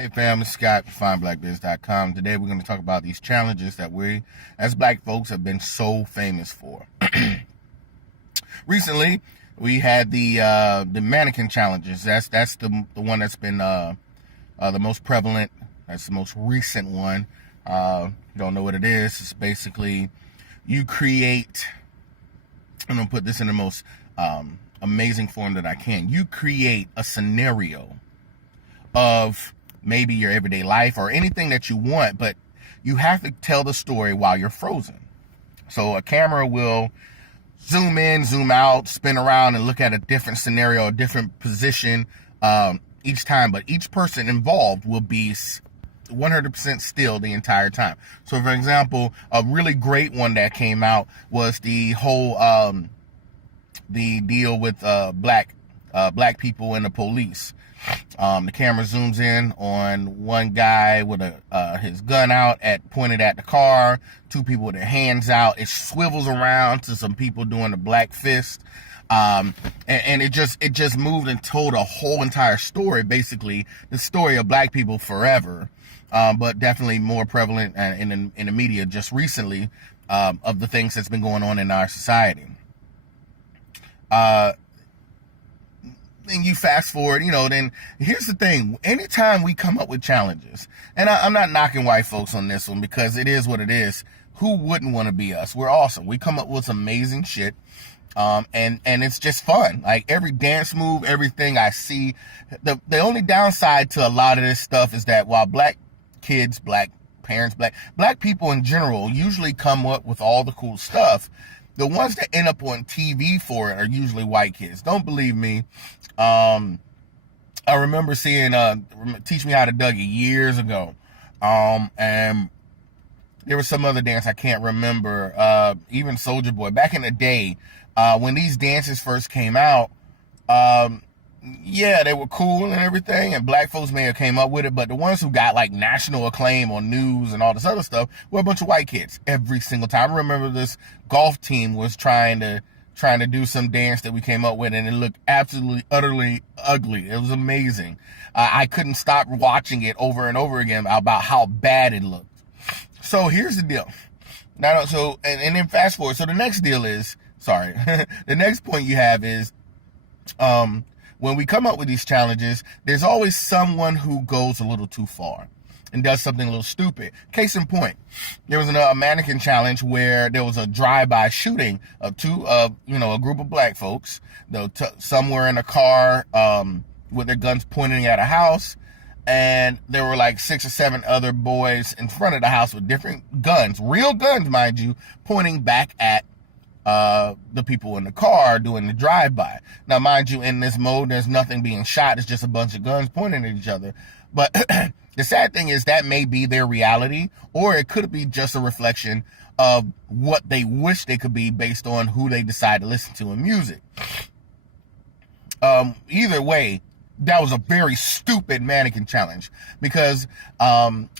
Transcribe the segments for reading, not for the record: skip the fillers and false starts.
Hey fam, it's Scott from BlackBizCo. Today we're going to talk about these challenges that we, as black folks, have been so famous for. Recently, we had the mannequin challenges. That's the one that's been the most prevalent. That's the most recent one. You don't know what it is. It's basically you create. I'm going to put this in the most amazing form that I can. You create a scenario of maybe your everyday life or anything that you want, but you have to tell the story while you're frozen. So a camera will zoom in, zoom out, spin around, and look at a different scenario, a different position each time, but each person involved will be 100% still the entire time. So for example, a really great one that came out was the whole the deal with black people and the police. The camera zooms in on one guy with his gun out pointed at the car, two people with their hands out. It swivels around to some people doing the black fist. And it just moved and told a whole entire story, basically the story of black people forever, but definitely more prevalent in the media just recently, of the things that's been going on in our society. And you fast forward, then here's the thing. Anytime we come up with challenges, and I'm not knocking white folks on this one because it is what it is. Who wouldn't want to be us? We're awesome. We come up with amazing shit. And it's just fun. Like every dance move, everything I see. The only downside to a lot of this stuff is that while black kids, black parents, black people in general usually come up with all the cool stuff, the ones that end up on TV for it are usually white kids. Don't believe me. I remember seeing Teach Me How to Dougie years ago. And there was some other dance I can't remember. Even Soulja Boy. Back in the day, when these dances first came out, yeah, they were cool and everything, and black folks may have came up with it, but the ones who got like national acclaim on news and all this other stuff were a bunch of white kids every single time. I remember this golf team was trying to do some dance that we came up with, and it looked absolutely, utterly ugly. It was amazing. I couldn't stop watching it over and over again about how bad it looked. So here's the deal. Now, and then fast forward. So the next deal is, the next point you have is, when we come up with these challenges, there's always someone who goes a little too far and does something a little stupid. Case in point, there was a mannequin challenge where there was a drive-by shooting of a group of black folks. Some were in a car with their guns pointing at a house, and there were like 6 or 7 other boys in front of the house with different guns, real guns, mind you, pointing back at the people in the car doing the drive-by. Now, mind you, in this mode, there's nothing being shot. It's just a bunch of guns pointing at each other. But the sad thing is that may be their reality, or it could be just a reflection of what they wish they could be based on who they decide to listen to in music. Either way, that was a very stupid mannequin challenge because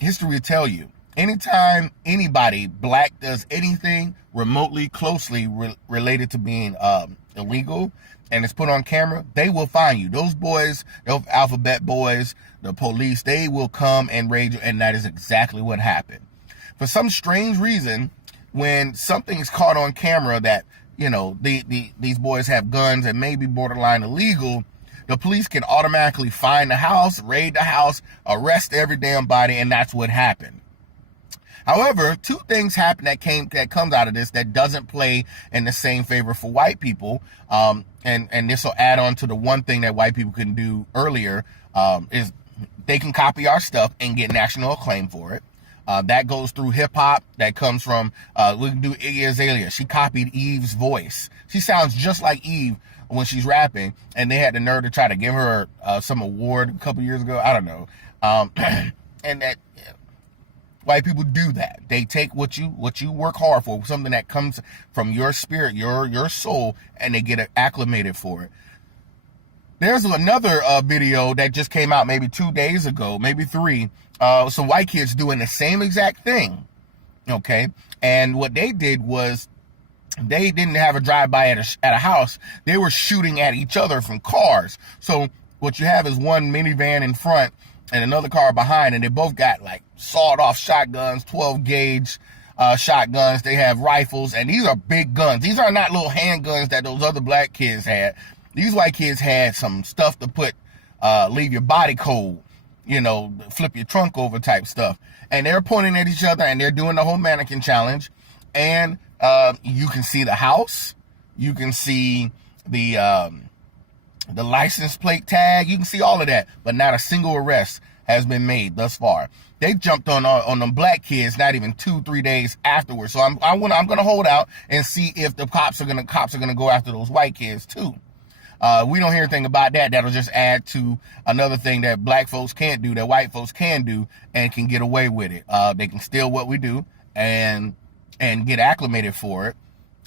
history will tell you, anytime anybody black does anything remotely closely related to being illegal and it's put on camera, they will find you. Those boys, those alphabet boys, the police, they will come and raid you, and that is exactly what happened. For some strange reason, when something is caught on camera that, these boys have guns and maybe borderline illegal, the police can automatically find the house, raid the house, arrest every damn body, and that's what happened. However, 2 things happen that comes out of this that doesn't play in the same favor for white people. And this will add on to the one thing that white people can do earlier, is they can copy our stuff and get national acclaim for it. That goes through hip hop. That comes from, we can do Iggy Azalea. She copied Eve's voice. She sounds just like Eve when she's rapping, and they had the nerve to try to give her some award a couple years ago. I don't know. And that, white people do that. They take what you work hard for, something that comes from your spirit, your soul, and they get acclimated for it. There's another video that just came out maybe 2 days ago, maybe 3. Some white kids doing the same exact thing. Okay, and what they did was they didn't have a drive-by at a house. They were shooting at each other from cars. So what you have is one minivan in front and another car behind, and they both got like sawed off shotguns, 12 gauge shotguns. They have rifles, and these are big guns. These are not little handguns that those other black kids had. These white kids had some stuff to put, leave your body cold, you know, flip your trunk over type stuff. And they're pointing at each other, and they're doing the whole mannequin challenge. And you can see the house, you can see the license plate tag, you can see all of that, but not a single arrest has been made thus far. They jumped on them black kids not even 2-3 days afterwards. So I'm gonna hold out and see if the cops are gonna go after those white kids too. We don't hear anything about that. That'll just add to another thing that black folks can't do, that white folks can do, and can get away with it. They can steal what we do and get acclimated for it.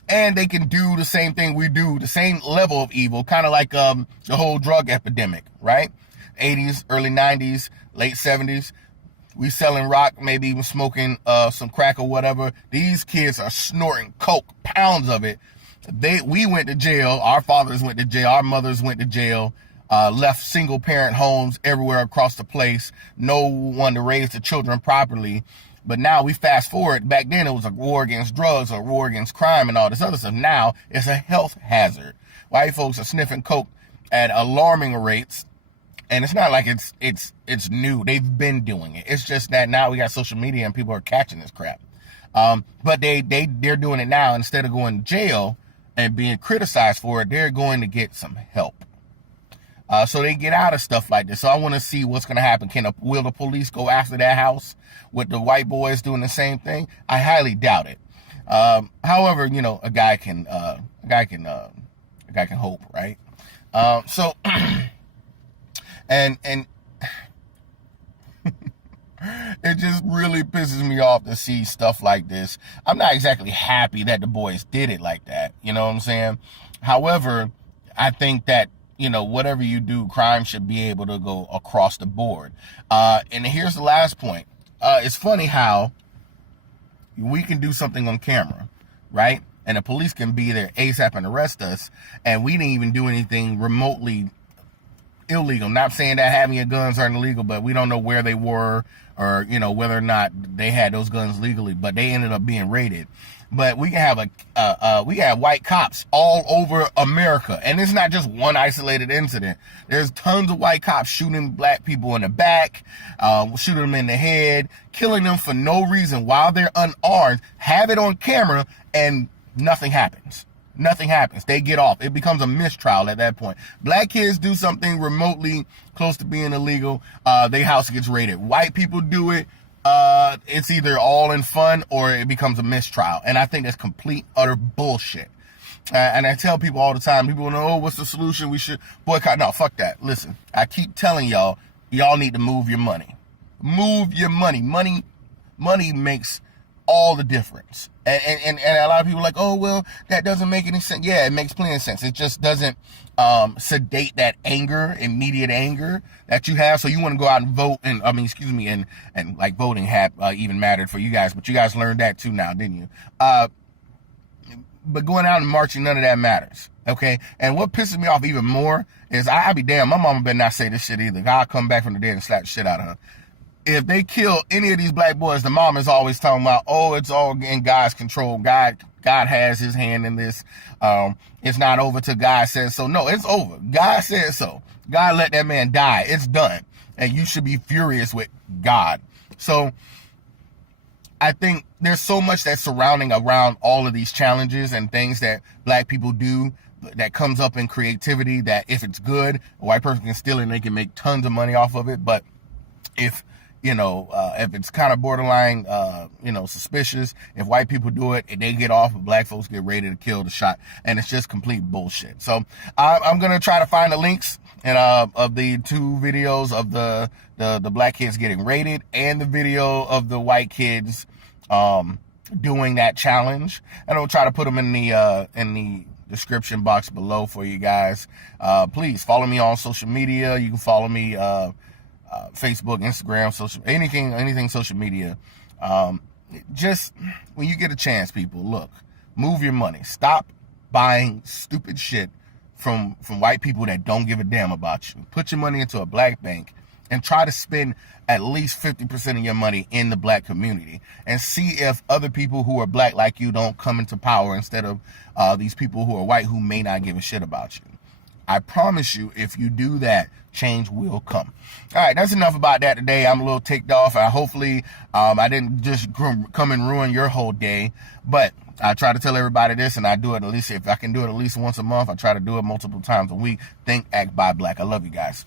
And they can do the same thing we do, the same level of evil, kind of like the whole drug epidemic, right? 80s, early 90s, late 70s. We selling rock, maybe even smoking some crack or whatever. These kids are snorting coke, pounds of it. We went to jail. Our fathers went to jail. Our mothers went to jail. Left single parent homes everywhere across the place. No one to raise the children properly. But now we fast forward. Back then it was a war against drugs, or war against crime and all this other stuff. Now it's a health hazard. White folks are sniffing coke at alarming rates. And it's not like it's new. They've been doing it. It's just that now we got social media and people are catching this crap. But they're doing it now. Instead of going to jail and being criticized for it, they're going to get some help. So they get out of stuff like this. So I want to see what's going to happen. Will the police go after that house with the white boys doing the same thing? I highly doubt it. However, you know, a guy can hope, right? So and it just really pisses me off to see stuff like this. I'm not exactly happy that the boys did it like that. You know what I'm saying? However, I think that, you know, whatever you do, crime should be able to go across the board. And here's the last point. It's funny how we can do something on camera, right? And the police can be there ASAP and arrest us, and we didn't even do anything remotely illegal. Not saying that having your guns aren't illegal, but we don't know where they were, or, you know, whether or not they had those guns legally, but they ended up being raided. But we can have we have white cops all over America, and it's not just one isolated incident. There's tons of white cops shooting black people in the back, shooting them in the head, killing them for no reason while they're unarmed, have it on camera, and nothing happens. Nothing happens. They get off. It becomes a mistrial at that point. Black kids do something remotely close to being illegal, their house gets raided. White people do it, it's either all in fun or it becomes a mistrial. And I think that's complete, utter bullshit. And I tell people all the time, people know, oh, what's the solution? We should boycott. No, fuck that. Listen, I keep telling y'all need to move your money. Move your money. Money makes all the difference. And a lot of people are like, oh, well, that doesn't make any sense. Yeah, it makes plenty of sense. It just doesn't sedate that anger, immediate anger that you have. So you want to go out and vote, and like voting even mattered for you guys, but you guys learned that too now, didn't you? But going out and marching, none of that matters. Okay? And what pisses me off even more is I be damn, my mama better not say this shit either. God come back from the dead and slap the shit out of her. If they kill any of these black boys, the mom is always talking about, oh, it's all in God's control. God has his hand in this. It's not over till God says so. No, it's over. God said so. God let that man die. It's done. And you should be furious with God. So I think there's so much that's surrounding around all of these challenges and things that black people do that comes up in creativity, that if it's good, a white person can steal it and they can make tons of money off of it. But if it's kind of borderline, suspicious, if white people do it, they get off, and black folks get raided, killed, shot, and it's just complete bullshit. So I'm gonna try to find the links of the two videos of the black kids getting raided and the video of the white kids doing that challenge, and I'll try to put them in the description box below for you guys. Please follow me on social media. You can follow me Facebook, Instagram, anything social media. Just when you get a chance, people, look, move your money. Stop buying stupid shit from white people that don't give a damn about you. Put your money into a black bank and try to spend at least 50% of your money in the black community, and see if other people who are black like you don't come into power instead of these people who are white who may not give a shit about you. I promise you, if you do that, change will come. All right, that's enough about that today. I'm a little ticked off. Hopefully, I didn't just come and ruin your whole day, but I try to tell everybody this, and I do it at least, if I can do it at least once a month, I try to do it multiple times a week. Think, act, buy black. I love you guys.